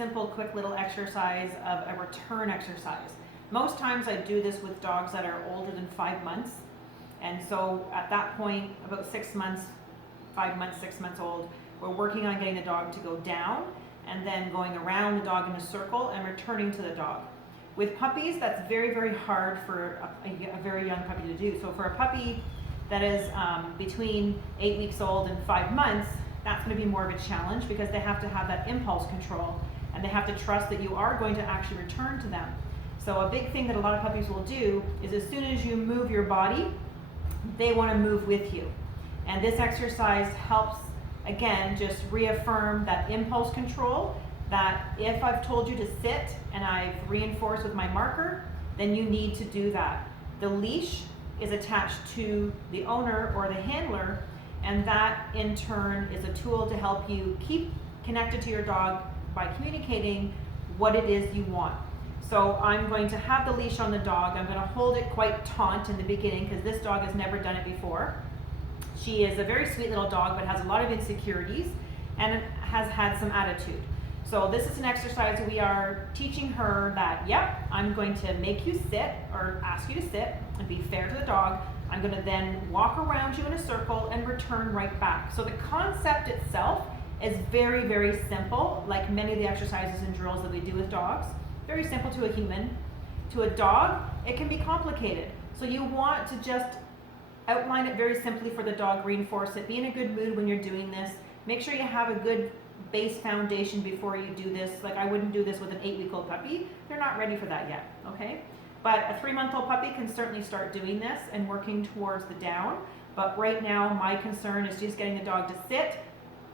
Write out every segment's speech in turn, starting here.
simple, quick little exercise of a return exercise. Most times I do this with dogs that are older than 5 months. And so at that point, about 6 months, 5 months, 6 months old, we're working on getting the dog to go down and then going around the dog in a circle and returning to the dog. With puppies, that's very, very hard for a very young puppy to do. So for a puppy that is between 8 weeks old and 5 months, that's going to be more of a challenge because they have to have that impulse control and they have to trust that you are going to actually return to them. So a big thing that a lot of puppies will do is as soon as you move your body, they want to move with you. And this exercise helps, again, just reaffirm that impulse control, that if I've told you to sit and I've reinforced with my marker, then you need to do that. The leash is attached to the owner or the handler, and that in turn is a tool to help you keep connected to your dog by communicating what it is you want. So I'm going to have the leash on the dog. I'm going to hold it quite taut in the beginning because this dog has never done it before. She is a very sweet little dog but has a lot of insecurities and has had some attitude. So this is an exercise we are teaching her that, yep, I'm going to make you sit or ask you to sit and be fair to the dog. I'm going to then walk around you in a circle and return right back. So the concept itself is very, very simple, like many of the exercises and drills that we do with dogs. Very simple to a human. To a dog, it can be complicated. So you want to just outline it very simply for the dog, reinforce it, be in a good mood when you're doing this. Make sure you have a good base foundation before you do this. Like I wouldn't do this with an 8-week-old puppy. They're not ready for that yet, okay? But a 3-month-old puppy can certainly start doing this and working towards the down. But right now, my concern is just getting the dog to sit,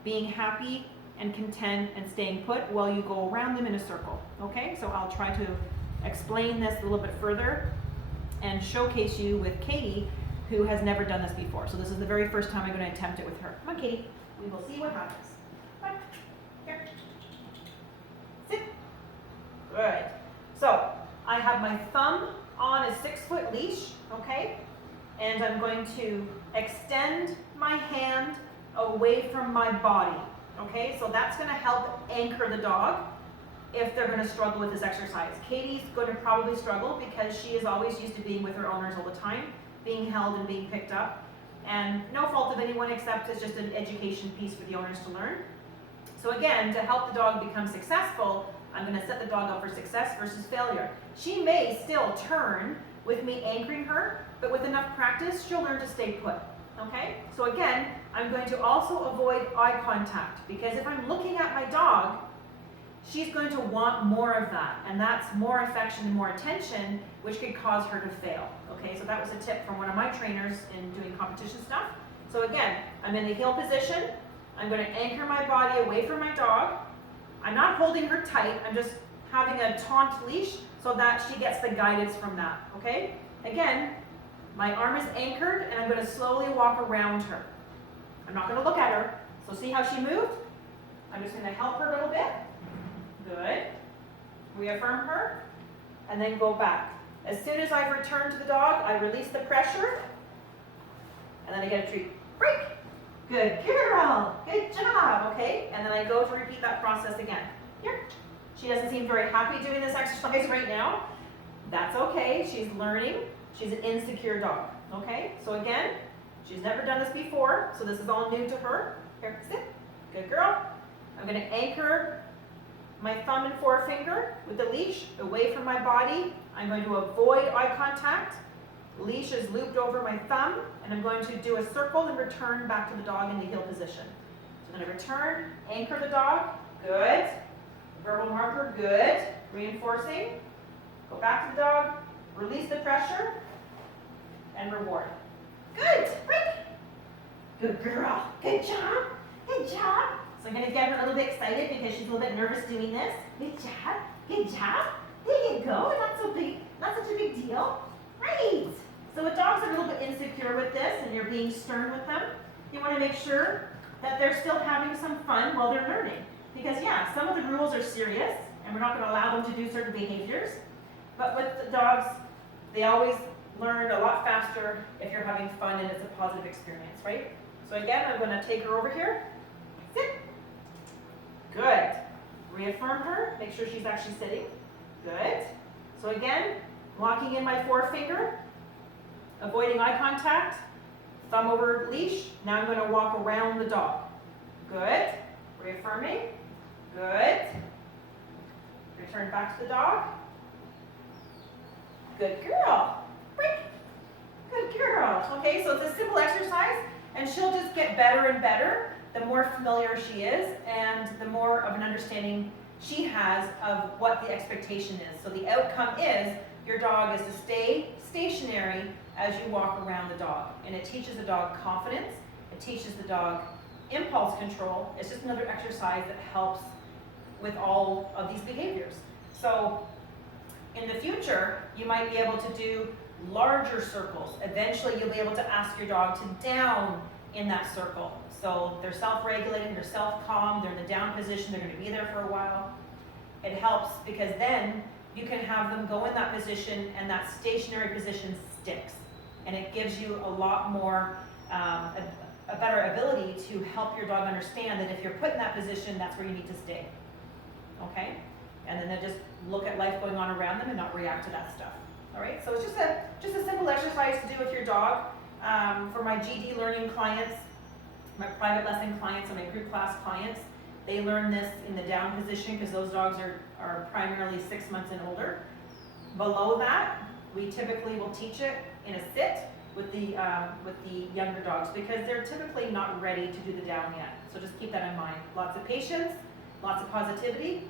being happy and content and staying put while you go around them in a circle, okay? So I'll try to explain this a little bit further and showcase you with Cady, who has never done this before. So this is the very first time I'm going to attempt it with her. Come on, Cady. We will see what happens. Come on. Here. Sit. Good. So I have my thumb on a 6-foot leash, okay? And I'm going to extend my hand away from my body, okay? So that's going to help anchor the dog if they're going to struggle with this exercise. Cady's going to probably struggle because she is always used to being with her owners all the time, being held and being picked up. And no fault of anyone except it's just an education piece for the owners to learn. So again, to help the dog become successful, I'm going to set the dog up for success versus failure. She may still turn with me anchoring her, but with enough practice, she'll learn to stay put. Okay? So again, I'm going to also avoid eye contact because if I'm looking at my dog, she's going to want more of that, and that's more affection and more attention, which could cause her to fail. Okay, so that was a tip from one of my trainers in doing competition stuff. So again, I'm in a heel position. I'm going to anchor my body away from my dog. I'm not holding her tight. I'm just having a taunt leash so that she gets the guidance from that. Okay? Again, my arm is anchored, and I'm going to slowly walk around her. I'm not going to look at her. So see how she moved? I'm just going to help her a little bit. Good. Reaffirm her, and then go back. As soon as I've returned to the dog, I release the pressure, and then I get a treat. Break. Good girl. Good job. Okay, and then I go to repeat that process again. Here. She doesn't seem very happy doing this exercise right now. That's okay. She's learning. She's an insecure dog. Okay, so again, she's never done this before, so this is all new to her. Here, sit. Good girl. I'm going to anchor my thumb and forefinger with the leash away from my body. I'm going to avoid eye contact. Leash is looped over my thumb, and I'm going to do a circle and return back to the dog in the heel position. So I'm going to return, anchor the dog, good. Verbal marker, good. Reinforcing. Go back to the dog, release the pressure, and reward. Good, break. Good girl, good job, good job. So I'm going to get her a little bit excited because she's a little bit nervous doing this. Good job. Good job. There you go. Not such a big deal. Right. So if dogs are a little bit insecure with this and you're being stern with them, you want to make sure that they're still having some fun while they're learning. Because yeah, some of the rules are serious and we're not going to allow them to do certain behaviors. But with the dogs, they always learn a lot faster if you're having fun and it's a positive experience, right? So again, I'm going to take her over here. Sit. Good. Reaffirm her, make sure she's actually sitting. Good. So again, locking in my forefinger, avoiding eye contact, thumb over leash. Now I'm going to walk around the dog. Good. Reaffirming. Good. Return back to the dog. Good girl. Break. Good girl. Okay, so it's a simple exercise, and she'll just get better and better the more familiar she is and the more of an understanding she has of what the expectation is. So the outcome is your dog is to stay stationary as you walk around the dog. And it teaches the dog confidence. It teaches the dog impulse control. It's just another exercise that helps with all of these behaviors. So in the future, you might be able to do larger circles. Eventually, you'll be able to ask your dog to down in that circle. So they're self-regulating, they're self-calm, they're in the down position, they're going to be there for a while. It helps because then you can have them go in that position and that stationary position sticks. And it gives you a lot more, a better ability to help your dog understand that if you're put in that position, that's where you need to stay. Okay? And then they just look at life going on around them and not react to that stuff. All right? So it's just a simple exercise to do with your dog. For my GD learning clients, my private lesson clients and my group class clients, they learn this in the down position because those dogs are primarily 6 months and older. Below that, we typically will teach it in a sit with the younger dogs because they're typically not ready to do the down yet. So just keep that in mind. Lots of patience, lots of positivity,